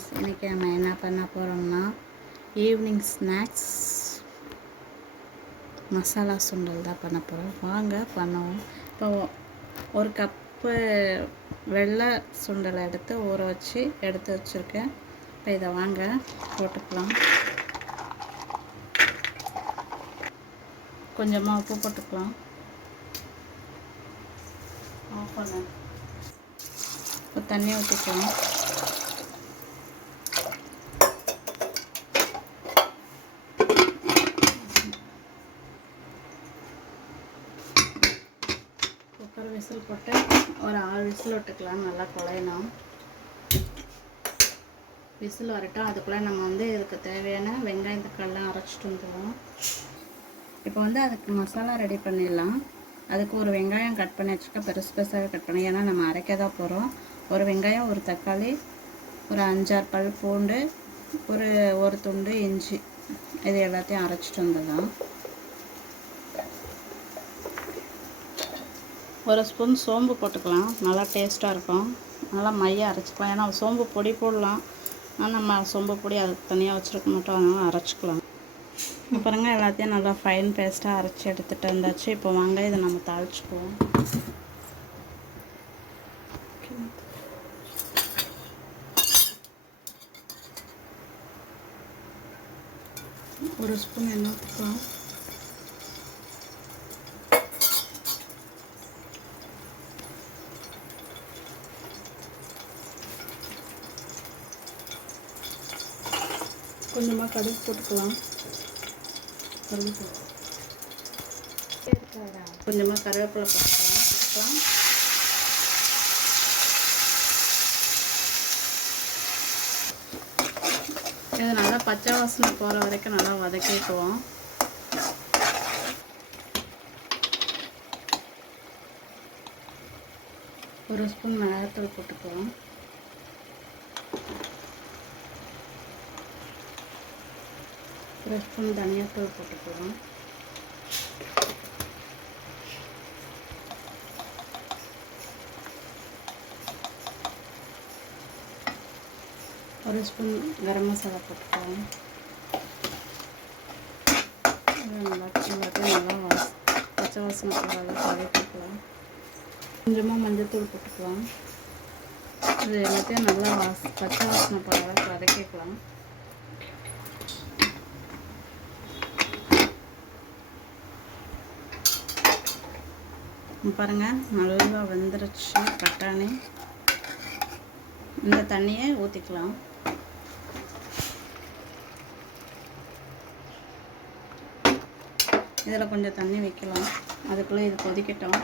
Friends, இன்றைக்கி நம்ம என்ன பண்ண போகிறோம்னா ஈவினிங் ஸ்நாக்ஸ் மசாலா சுண்டல் தான் பண்ண போகிறோம். வாங்க பண்ணுவோம். இப்போ ஒரு கப்பு வெள்ளை சுண்டலை எடுத்து ஊற வச்சு எடுத்து வச்சுருக்கேன். இப்போ இதை வாங்க போட்டுக்கலாம். கொஞ்சமாக உப்பு போட்டுக்கலாம். ஆஃப் பண்ண இப்போ தண்ணி ஊற்றிக்கலாம். குக்கர் விசில் போட்டு ஒரு 6 விசில் விட்டுக்கலாம். நல்லா குழையணும். விசில் வரட்டும். அதுக்குள்ளே நம்ம இதுக்கு தேவையான வெங்காயம் தக்காளிலாம் அரைச்சிட்டு வந்துடுவோம். இப்போ அதுக்கு மசாலா ரெடி பண்ணிடலாம். அதுக்கு ஒரு வெங்காயம் கட் பண்ணி வச்சுக்க, பெருசு பெருசாக கட் பண்ணி, ஏன்னா நம்ம அரைக்க தான் போகிறோம். ஒரு வெங்காயம், ஒரு தக்காளி, ஒரு 5-6 பல் பூண்டு, ஒரு துண்டு இஞ்சி, இது எல்லாத்தையும் அரைச்சிட்டு வந்துடலாம். ஒரு ஸ்பூன் சோம்பு போட்டுக்கலாம். நல்லா டேஸ்ட்டாக இருக்கும். நல்லா மையாக அரைச்சிக்கலாம். ஏன்னா சோம்பு பொடி போடலாம், ஆனால் நம்ம சோம்பு பொடி அதுக்கு தனியாக வச்சுருக்க மாட்டோம். அதனால் அரைச்சிக்கலாம். அப்புறங்க எல்லாத்தையும் நல்லா ஃபைன் பேஸ்ட்டாக அரைச்சி எடுத்துகிட்டு வந்தாச்சு. இப்போ வாங்க இதை நம்ம தாளிச்சுக்குவோம். ஒரு ஸ்பூன் எண்ணெய் ஊற்றிக்கலாம். கொஞ்சமாக கடுகு போட்டுக்கலாம். கொஞ்சமாக கருவேப்பிலை போட்டுக்கலாம். இது நல்லா பச்சை வாசனை போகிற வரைக்கும் நல்லா வதக்கிக்குவோம். ஒரு ஸ்பூன் மிளகாய்த்தூள் போட்டுக்குவோம். ஒரு ஸ்பூன் தனியாத்தூள் போட்டுக்கலாம். ஒரு ஸ்பூன் கரம் மசாலா போட்டுக்கலாம். நல்லா பச்சை வாசனை வதக்கிக்கலாம். கொஞ்சமாக மஞ்சள்தூள் போட்டுக்கலாம். இது எல்லாத்தையும் நல்லா பச்சை வாசனை போகிற வதக்கிக்கலாம். பாருங்கள், நல்லா வெந்துருச்சு பட்டாணி. இந்த தண்ணியை ஊற்றிக்கலாம். இதில் கொஞ்சம் தண்ணி வைக்கலாம். அதுக்குள்ளே இது கொதிக்கட்டும்.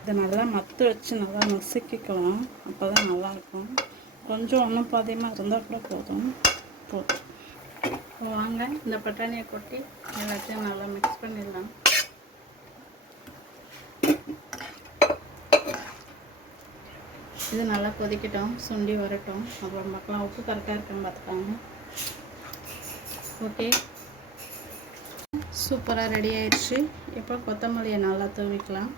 இதை நல்லா மத்து வச்சு நல்லா நசுக்கிக்கலாம். அப்போ தான் நல்லாயிருக்கும். கொஞ்சம் ஒன்றும் பாதியமாக இருந்தால் கூட போதும். வாங்க இந்த பட்டாணியை கொட்டி எல்லாத்தையும் நல்லா மிக்ஸ் பண்ணிடலாம். இது நல்லா கொதிக்கட்டும், சுண்டி வரட்டும். அப்புறம் பார்க்கலாம். உப்பு கரெக்டாக இருக்குன்னு பார்த்துக்காங்க. ஓகே, சூப்பராக ரெடி ஆயிடுச்சு. இப்போ கொத்தமல்லியை நல்லா தூவிக்கலாம்.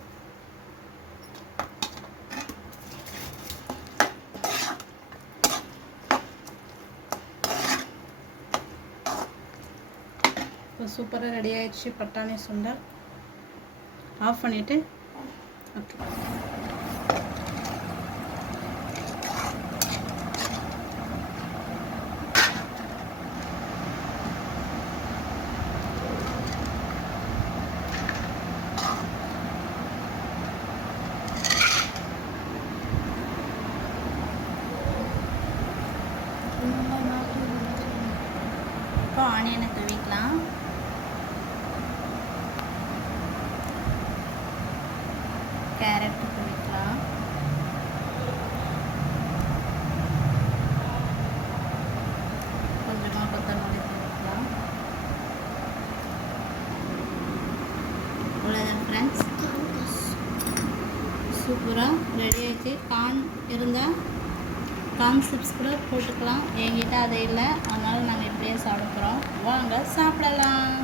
இப்போ சூப்பராக ரெடி ஆயிடுச்சு பட்டாணி சுண்டல். ஆஃப் பண்ணிவிட்டு ஓகே, இப்போ ஆனியனை தூவிக்கலாம். கேரட் தூவிக்கலாம். கொஞ்சமாக கொத்தமல்லி தூவிக்கலாம். அவ்வளோதான் ஃப்ரெண்ட்ஸ், சூப்பராக ரெடி ஆகிடுச்சு. கார்ன் இருந்தால் கார்ன் சிப்ஸ் கூட போட்டுக்கலாம். என்கிட்ட அது இல்லை, அதனால் நாங்கள் இப்படியே சாப்பிட போகிறோம். வாங்க சாப்பிடலாம்.